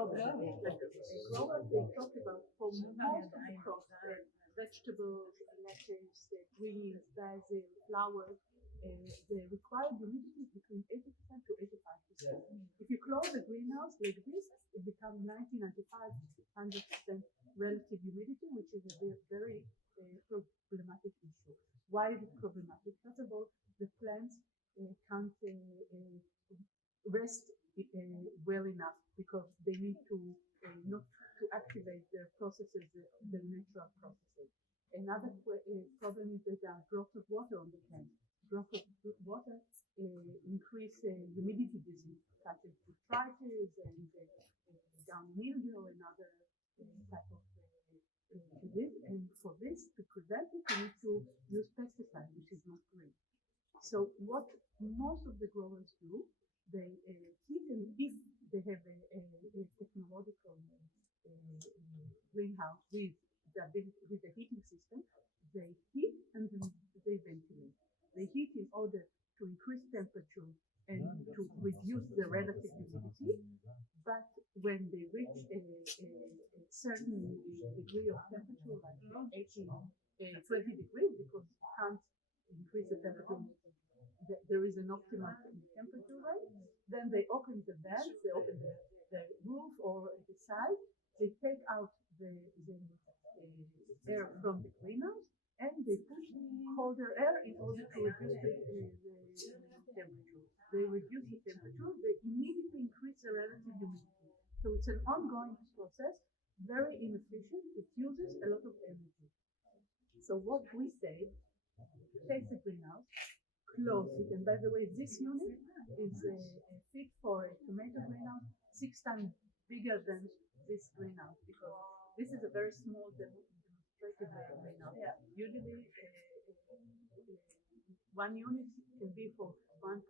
problem. Like growers, they talk about for most of the crops, vegetables, lettuce, greens, basil, flowers, the required humidity is between 80% to 85%. If you close the greenhouse like this, it becomes 90, 95, 100% relative humidity, which is a very problematic issue. Why is it problematic? First of all, the plants can't rest well enough because they need to not to activate their processes, the natural processes. Another problem is that there are drops of water on the plant. Drops of water increase humidity disease, such as botrytis and down mildew and other type of disease. And for this, to prevent it, you need to use pesticide, which is not green. So what most of the growers do, they heat, and if they have a technological greenhouse with the heating system, they heat and then they ventilate. They heat in order to increase temperature and to reduce the relative humidity, but when they reach a certain degree of temperature, like 20 degrees, because you can't increase the temperature, there is an optimal temperature range, then they open the vents, they open the roof or the side, they take out the air from the greenhouse, and they push colder air in order to reduce the temperature. They reduce the temperature, they immediately increase the relative humidity. So it's an ongoing process, very inefficient, it uses a lot of energy. So what we say, take the greenhouse, close it, and by the way, this unit is fit for a tomato greenhouse 6 times bigger than this greenhouse, because this is a very small demonstrative greenhouse. Yeah. Usually, one unit can be for 1.5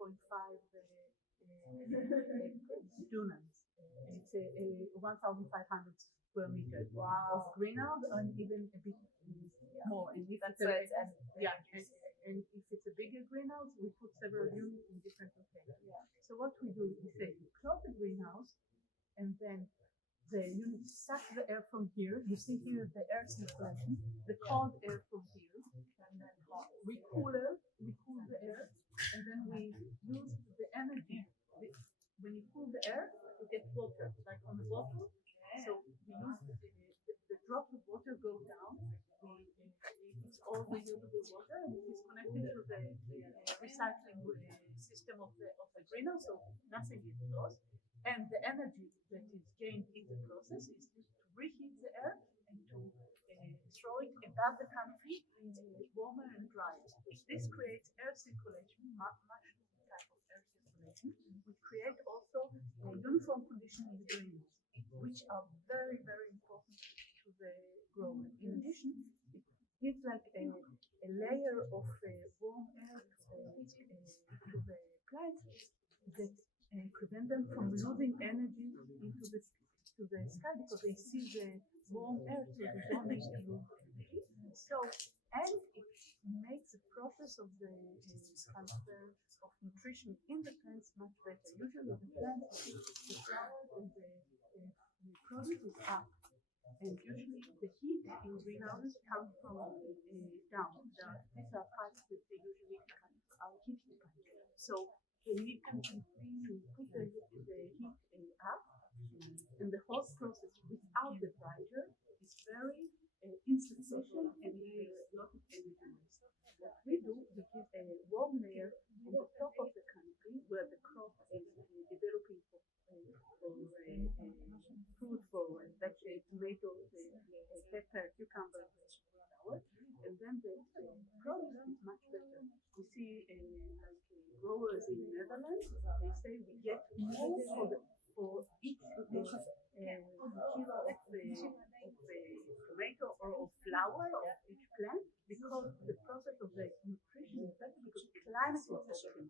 dunams. It's a 1,500 square meters of greenhouse, and even a bit more. And if and if it's a bigger greenhouse, we put several units in different locations. Yeah. So what we do, we say we close the greenhouse, and then the unit suck the air from here. You see here the air circulation, the cold air from here, and then we cool the air, and then we use the energy. When you cool the air, you get water, like on the bottle. So we use the drops of water go down. It's all reusable water, and it is connected to the recycling system of the greenhouse, so nothing is lost. And the energy that is gained in the process is used to reheat the air and to throw it above the canopy warmer and drier. This creates air circulation, much type of air circulation. We create also a uniform condition in the greenhouse, which are very, very important to the grower. In addition, it gives like a layer of warm air to the plants that prevent them from losing energy into the sky, because they see the warm air, so they don't need to lose energy. So, and it makes the process of the transfer of nutrition in the plants much better. Usually the plants, the flowers and the produce is up, and usually the heat in greenhouses comes from down. These are pipes that they usually are heat pipes. So we can put the heat up, and the whole process without the riser is very insufficient and a lot of energy waste. What we do, we give a warm layer on the top of the canopy where the crop is developing for fruit, for tomatoes, pepper, cucumber, and then the produce is much better. We see growers in the Netherlands, they say we get more for each kilo of tomato or of flower of each plant, because the process of the nutrition is better, because the climate is optimal.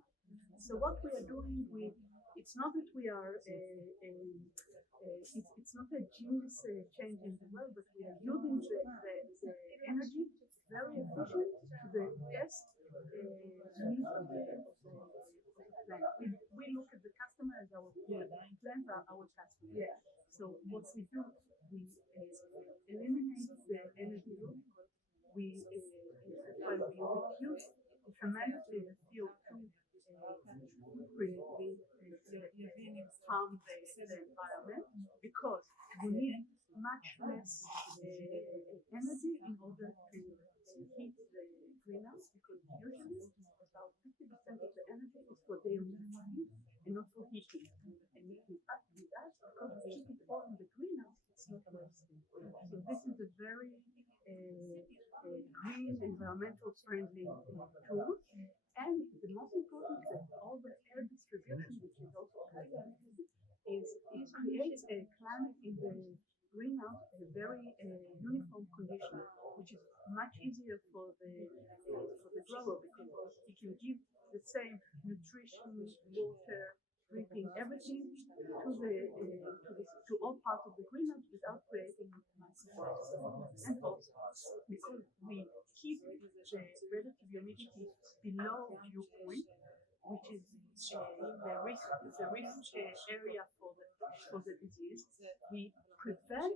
So what we are doing, it's not that we are it's not a genius change in the world, but we are using the energy very efficient to the best needs of the plant. We look at the customer as our plants are our customer. Yeah. So what we do, we eliminate the energy loop. We reduce tremendously the CO2 harm the environment, because we need much less energy in order to heat the greenhouse, because usually about 50% of the energy is for daily use and not for heating. And if you add to that, because we keep it all in the greenhouse, it's not wasted. So this is a very green, environmental friendly tool. And the most important thing, all the air distribution, which is also creates a climate in the greenhouse, a very uniform condition, which is much easier for the grower, because he can give the same nutrition, water, drinking, everything to all parts of the greenhouse without creating microplastics. And also, because we keep the relative humidity below dew point, which is the risk area for the disease, we prevent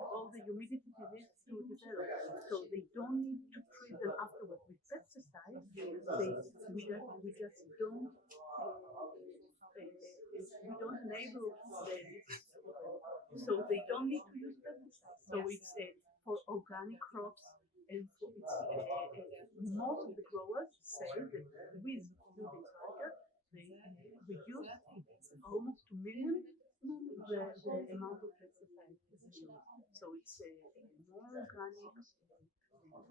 all the humidity disease to develop. So they don't need to treat them afterwards with pesticides. We just don't enable them. So they don't need to use pesticides. So it's for organic crops, and most of the growers say that with using Tiger, they reduce almost to minimum the amount of pesticides. So it's more organic,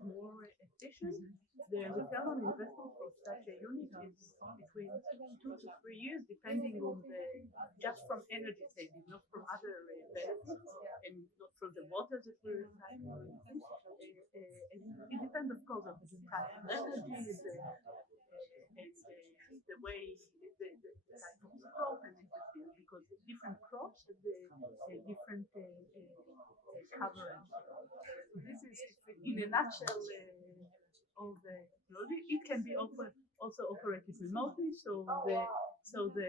more efficient. The return on investment for such a unit is between 2 to 3 years, depending on just from energy saving, not from other benefits, and not from the water that we recycle. It depends, of course, on the type of energy, and the way, the type of crop and everything, because different crops have different coverage. So this is, in a nutshell, all the technology. It can be also operated remotely, so the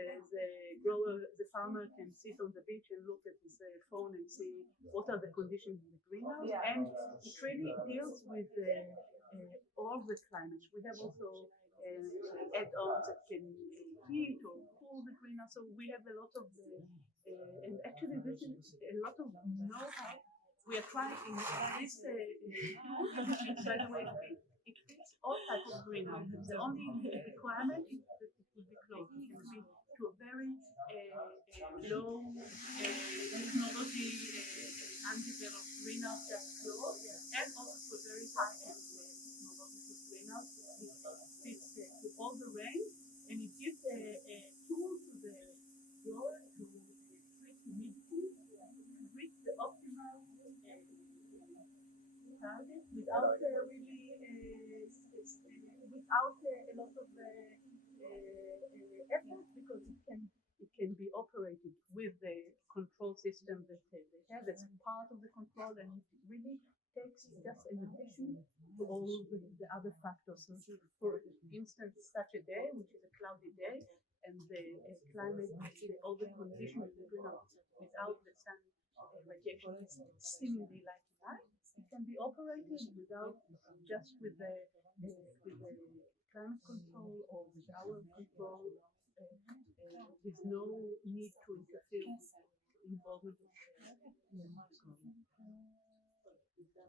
grower, the farmer can sit on the beach and look at his phone and see what are the conditions in the greenhouse, and it really deals with all the climates. We have also add-ons that can heat or cool the greenhouse, so we have a lot of and actually this is a lot of know-how. We are trying in this tool, by the way, it fits all types of greenhouses. The only requirement is that it will be closed. It can be to a very low technology, undeveloped greenhouse just closed, and also to a very high-end technological greenhouse. It fits to all the range, and it gives a tool to the grower to treat humidity, to reach the optimal target without without a lot of effort, because it can be operated with the control system that they have. That's part of the control, and it really takes just an addition to all the other factors. So for instance, such a day, which is a cloudy day, and the climate, all the conditions in the greenhouse without the sun radiation is seemingly like night, it can be operated without, just with the climate control or with our control. There's no need to interfere with involvement of